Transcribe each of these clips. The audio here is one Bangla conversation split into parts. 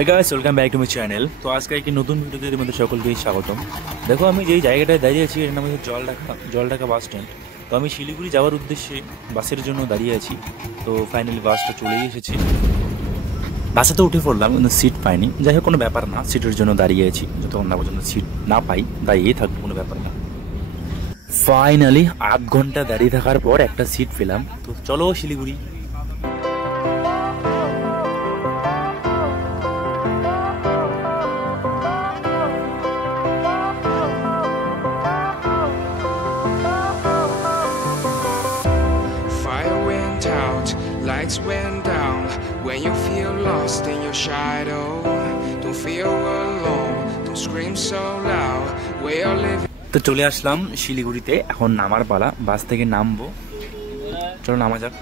Hi guys, welcome back to my channel. তো আজকে একটি নতুন ভিডিওতে তোমাদের সকলকেই স্বাগতম। দেখো, আমি যেই জায়গাটায় দাঁড়িয়ে আছি এর নাম হচ্ছে জলঢাকা বাস স্ট্যান্ড। তো আমি শিলিগুড়ি যাওয়ার উদ্দেশ্যে বাসের জন্য দাঁড়িয়ে আছি। তো ফাইনালি বাসটা চলেই এসেছে। বাসে তো উঠে পড়লাম, কিন্তু সিট পাইনি। যাই হোক, কোনো ব্যাপার না, সিটের জন্য দাঁড়িয়ে আছি। যতক্ষণ না পর্যন্ত সিট না পাই দাঁড়িয়েই থাকবো, কোনো ব্যাপার না। ফাইনালি 8 ঘন্টা দাঁড়িয়ে থাকার পর একটা সিট পেলাম। তো চলো Siliguri. Lights went down when you feel lost in your shadow. Don't feel alone, don't scream so loud. We are living. তো চলে আসলাম শিলিগুড়িতে, এখন নামার পালা। বাস থেকে নামবো, চলো নামা যাক।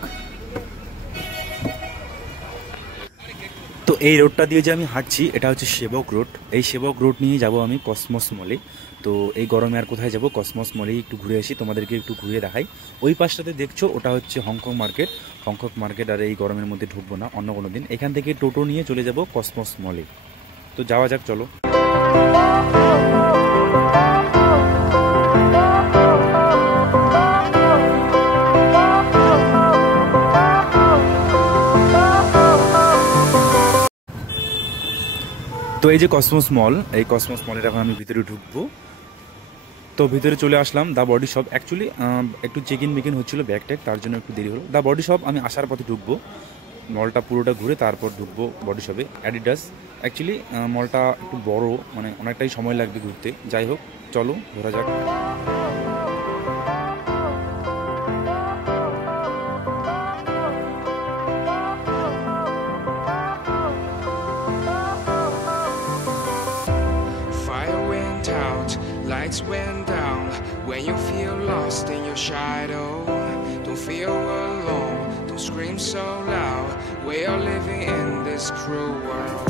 তো এই রোডটা দিয়ে যে আমি হাঁটছি এটা হচ্ছে সেবক রোড। এই সেবক রোড নিয়ে যাব আমি কসমস মলে। তো এই গরমে আর কোথায় যাব, কসমস মলেই একটু ঘুরে আসি, তোমাদেরকে একটু ঘুরিয়ে দেখাই। ওই পাশটাতে দেখছো ওটা হচ্ছে হংকং মার্কেট। হংকং মার্কেট আর এই গরমের মধ্যে ঢুকবো না অন্য কোনো দিন। এখান থেকে টোটো নিয়ে চলে যাব কসমস মলে। তো যাওয়া যাক, চলো। তো এই যে কসমস মল, এই কসমস মলের এখন আমি ভিতরে ঢুকবো। তো ভিতরে চলে আসলাম। The Body Shop. অ্যাকচুয়ালি একটু চেক ইন মেকিন হচ্ছিলো ব্যাগ ট্যাগ, তার জন্য একটু দেরি হলো। দ্য বডি শপ আমি আসার পথে ঢুকবো, মলটা পুরোটা ঘুরে তারপর ঢুকবো বডি শপে। অ্যাডিডাস। অ্যাকচুয়ালি মলটা একটু বড়, মানে অনেকটাই সময় লাগবে ঘুরতে। যাই হোক, চলো ঘোরা যাক। Lights went down when you feel lost in your shadow. Don't feel alone, don't scream so loud. We are living in this cruel world.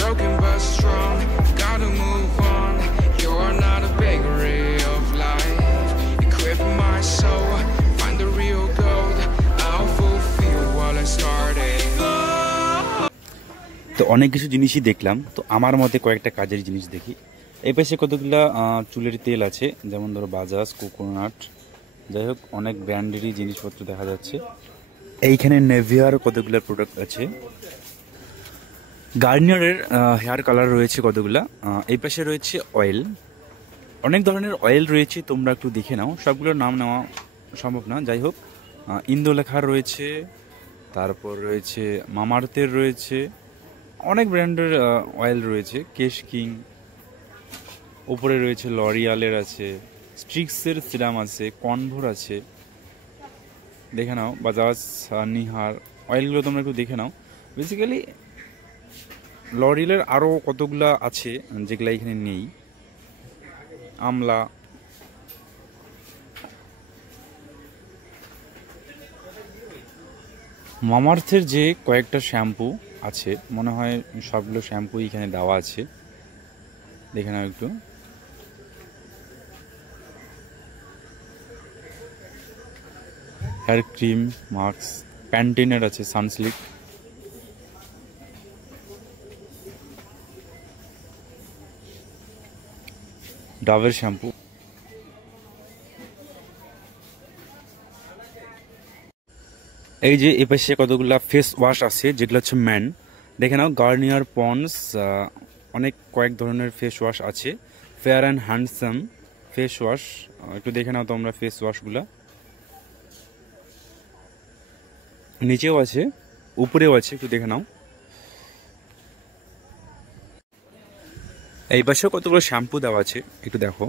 Broken but strong, gotta move on. You're not a bakery of life. Equip my soul, find the real gold. I'll fulfill what I started. তো অনেক কিছু জিনিসই দেখলাম, তো আমার মতে কয়েকটা কাজের জিনিস দেখি। এই পাশে কতগুলা চুলের তেল আছে, যেমন ধরো বাজাজ, কোকোনাট। যাই হোক, অনেক ব্র্যান্ডেরই জিনিসপত্র দেখা যাচ্ছে। এইখানে নেভিয়ার কতগুলা প্রোডাক্ট আছে। গার্নিয়ারের হেয়ার কালার রয়েছে কতগুলা। এই পাশে রয়েছে অয়েল, অনেক ধরনের অয়েল রয়েছে, তোমরা একটু দেখে নাও। সবগুলোর নাম নেওয়া সম্ভব না। যাই হোক, ইন্দো লেখার রয়েছে, তারপর রয়েছে মামাআর্থের রয়েছে, অনেক ব্র্যান্ডের অয়েল রয়েছে। কেশ কিং, ওপরে রয়েছে লরিয়ালের আছে, স্ট্রিক্সের সিরাম আছে, কনভোর আছে, দেখে নাও। বাজাজ, নিহার অয়েলগুলো তোমরা একটু দেখে নাও। বেসিক্যালি লরিয়ালের আরও কতগুলা আছে যেগুলো এখানে নেই। আমলা, মামাআর্থের যে কয়েকটা শ্যাম্পু আছে, মনে হয় সবগুলো শ্যাম্পু এখানে দেওয়া আছে, দেখে নাও একটু। হেয়ার ক্রিম, মাস্ক, প্যান্টিনের আছে, সানসিল্ক, ডাবের শ্যাম্পু। এই যে এপাশে কতগুলা ফেস ওয়াশ আছে যেগুলো হচ্ছে ম্যান, দেখে নাও। গার্নিয়ার, পন্ডস, অনেক কয়েক ধরনের ফেস ওয়াশ আছে। Fair and handsome face wash, একটু দেখে নাও তোমরা ফেস ওয়াশগুলা। নিচেও আছে, উপরেও আছে, একটু দেখে নাও। এই পাশেও কতগুলো শ্যাম্পু দেওয়া আছে, একটু দেখো।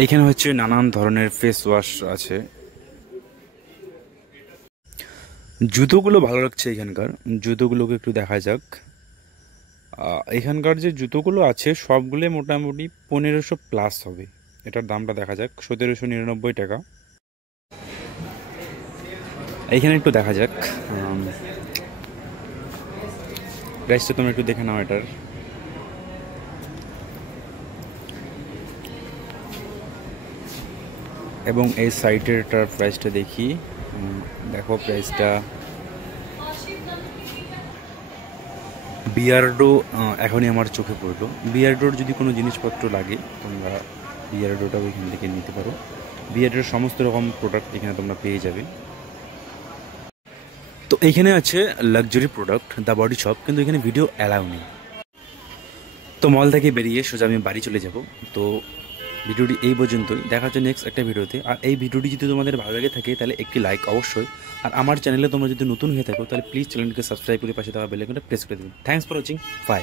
এইখানে হচ্ছে নানান ধরনের ফেস ওয়াশ আছে। জুতোগুলো ভালো লাগছে এখানকার, জুতোগুলোকে একটু দেখা যাক। এখানকার যে জুতোগুলো আছে সবগুলো মোটামুটি 1500 প্লাস হবে। এটার দামটা দেখা যাক, 1799 টাকা। এইখানে একটু দেখা যাক, প্রাইসটা তোমরা একটু দেখে নাও এটার। এবং এই সাইটেরটার প্রাইসটা দেখি, দেখো প্রাইসটা বিয়ার্ডো এখনই আমার চোখে পড়লো। বিয়ার্ডোর যদি কোনো জিনিসপত্র লাগে তোমরা বিয়ার্ডোটাও এখান থেকে নিতে পারো। বিয়ার্ডোর সমস্ত রকম প্রোডাক্ট এখানে তোমরা পেয়ে যাবে। তো এইখানে আছে luxury product the Body shop, কিন্তু এখানে ভিডিও অ্যালাউ নেই। তো মল থেকে বেরিয়ে সোজা আমি বাড়ি চলে যাব। তো ভিডিওটি এই পর্যন্তই, দেখা হচ্ছে নেক্সট একটা ভিডিওতে। আর এই ভিডিওটি যদি তোমাদের ভালো লাগে থাকে তাহলে একটি লাইক অবশ্যই। আর আমার চ্যানেলে তোমরা যদি নতুন হয়ে থাকো তাহলে প্লিজ চ্যানেলটিকে সাবস্ক্রাইব করে পাশে থাকা বেল আইকনটা প্রেস করে দেবেন। Thanks for watching, by.